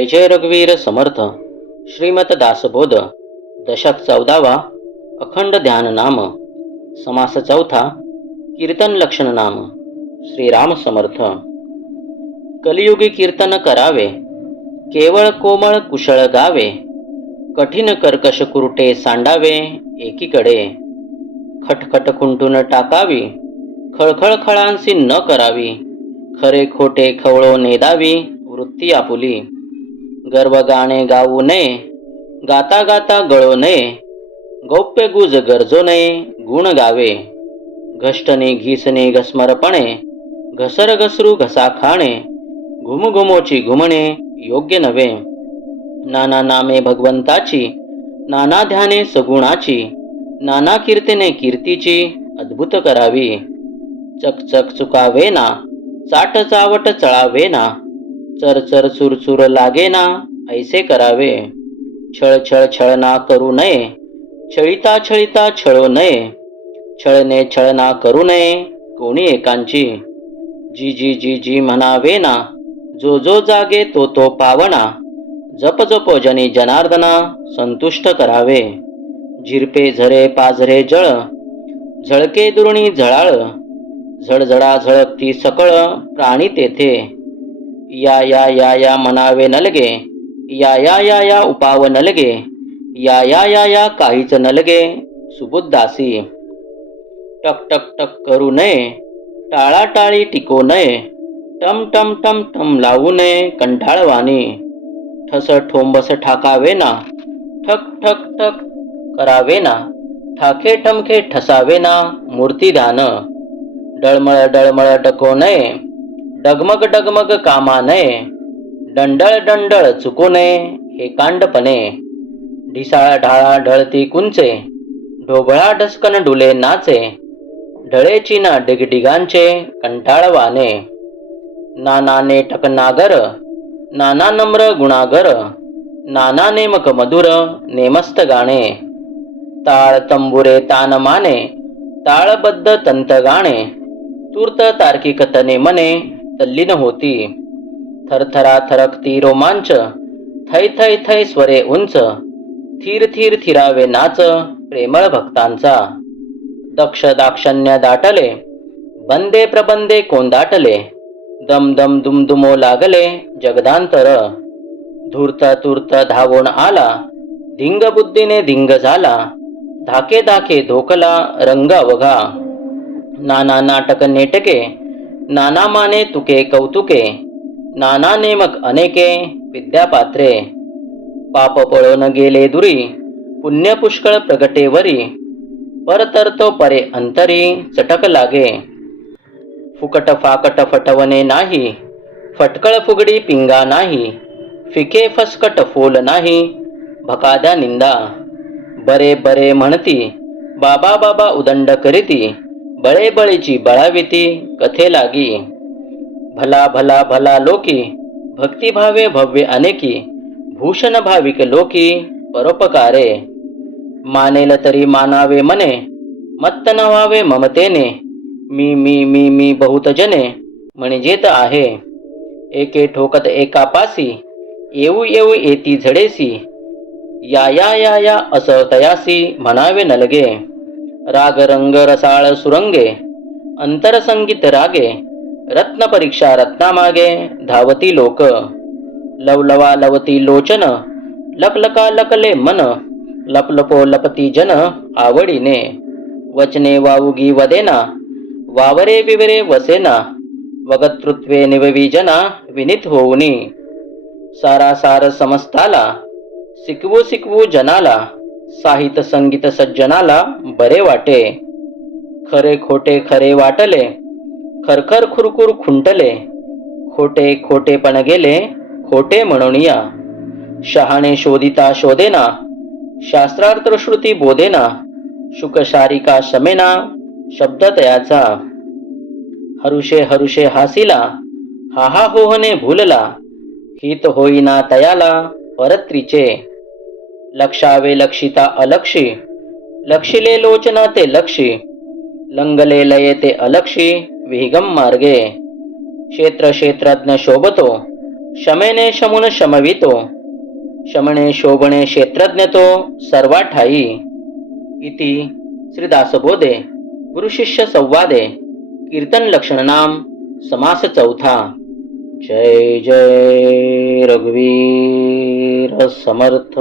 जय जय रघुवीर समर्थ श्रीमत दासबोध दशक चौदावा अखंड ध्यान नाम समास चौथा कीर्तन लक्षण नाम श्रीराम समर्थ. कलियुगी कीर्तन करावे केवळ कोमळ कुशळ गावे कठीण कर्कश कुरटे सांडावे एकीकडे. खटखट खुंटून टाकावी खळखळ खळांसी न करावी खरे खोटे खवळो नेदावी वृत्ती आपुली. गर्व गाणे गाऊ नये गाता गाता गळो नये गौप्य गुज गरजो नये गुण गावे. घष्टने घिसणे घस्मरपणे घसर घसरू घसा खाणे घुमघुमोची घुमणे योग्य नव्हे. नाना नामे भगवंताची नाना ध्याने सगुणाची नाना कीर्तीने कीर्तीची अद्भुत करावी. चकचक चुकावे ना चाट चावट चळावे ना चर चर चुरचुर लागे ना ऐसे करावे. छळ छळ छळना करू नये. छळिता छळिता छळो नये. छळने छळना करू नये कोणी एकांची. जी जी जी जी म्हणावे ना जो जो जागे तो तो पावणा. जप जप जनी जनार्दना संतुष्ट करावे. झिरपे झरे पाझरे जळ झळके दुर्णी झळाळ. झडझडा झळकती सकळ प्राणी तेथे. या या या या म्हणावे नलगे. या या या या उपाव नलगे. या या या या काहीच नलगे. सुबुद्धासी टक टक टक करू नये. टाळाटाळी टिको नये. टम टम टम टम लावू नये कंठाळवाणी. ठस ठोंबस ठाकावे ना. ठक ठक ठक करावे ना. ठाके ठमके ठसावे ना. मूर्तीदान. डळमळ डळमळ डको नये. डगमग डगमग कामा नये. डंडळ डंडळ चुकू नये हे कांडपणे. ढिसाळ ढाळा ढळती कुंचे. ढोबळा ढसकन डुले नाचे. ढळेची ना डिगडिगांचे कंटाळवाने. नाना नेटक नाना नम्र गुणागर. नाना नेमक मधुर नेमस्त गाणे. ताळ तंबुरे तान माने ताळबद्ध तंत गाणे. तूर्त तार्किक तने मने तल्लीन होती. थरथरा थरकती रोमांच थै थै थै स्वरे उंच थीर थीर थिरावे नाच प्रेमळ भक्तांचा. दक्ष दाक्षण्य दाटले बंदे प्रबंदे कोंदाटले दम दम दुमदुमो लागले जगदांतर. धूर्त तूर्त धावून आला धिंग बुद्धीने धिंग झाला धाके धाके धोकला रंग अवघा. नाना नाटक नेटके नाना माने तुके कौतुके नाना नेमक अनेके विद्यापात्रे. पाप पळून गेले दुरी पुण्य पुष्कळ प्रगटेवरी परतरतो परे अंतरी चटक लागे. फुकट फाकट फटवणे नाही फटकळ फुगडी पिंगा नाही फिके फसकट फोल नाही भकाद्या निंदा. बरे बरे म्हणती बाबा बाबा उदंड करीती. बळे बळीची बळाविती कथे लागी? भला भला भला लोकी भक्तिभावे भव्य अनेकी भूषण भाविक लोकी परोपकारे. मानेल तरी मानावे मने मत्त न व्हावे ममतेने मी मी मी मी बहुत जने म्हणजेत आहे. एके ठोकत एका पासी येऊ येऊ येती झडेसी या या या या असं तयासी म्हणावे नलगे. राग रंग रसाळ सुरंगे अंतरसंगीत रागे रत्न परीक्षा रत्नामागे धावती लोक लवलवा लवती लोचन लकलका लकले मन लपलपो लपती जन आवडीने वचने वावुगी वदेना वावरे विवरे वसेना वगतृत्वे निववी जना विनीत होऊनी सारा सार समस्ताला शिकवू शिकवू जनाला साहित्य संगीत सज्जनाला बरे वाटे. खरे खोटे खरे वाटले खरखर खुरखुर खुंटले. खोटे खोटेपण गेले खोटे म्हणून या. शहाणे शोधिता शोधेना शास्त्रार्थ श्रुती बोधेना शुकशारिका शमेना शब्द तयाचा. हरुषे हरुषे हासिला हाहा होहने भूलला हित होईना तयाला परत्रीचे. लक्षावे लक्षिता अलक्षी लक्षिले लोचना ते लक्षी लंगले लये ते अलक्षी विहिगम मार्गे. क्षेत्र क्षेत्रज्ञ शोभतो शमेने शमुन शमवितो शमणे शोभणे क्षेत्रज्ञतो सर्वाठाई सर्वा इति श्रीदासबोधे गुरुशिष्य संवादे कीर्तन लक्षण नाम समास चौथा. जय जय रघुवीर समर्थ.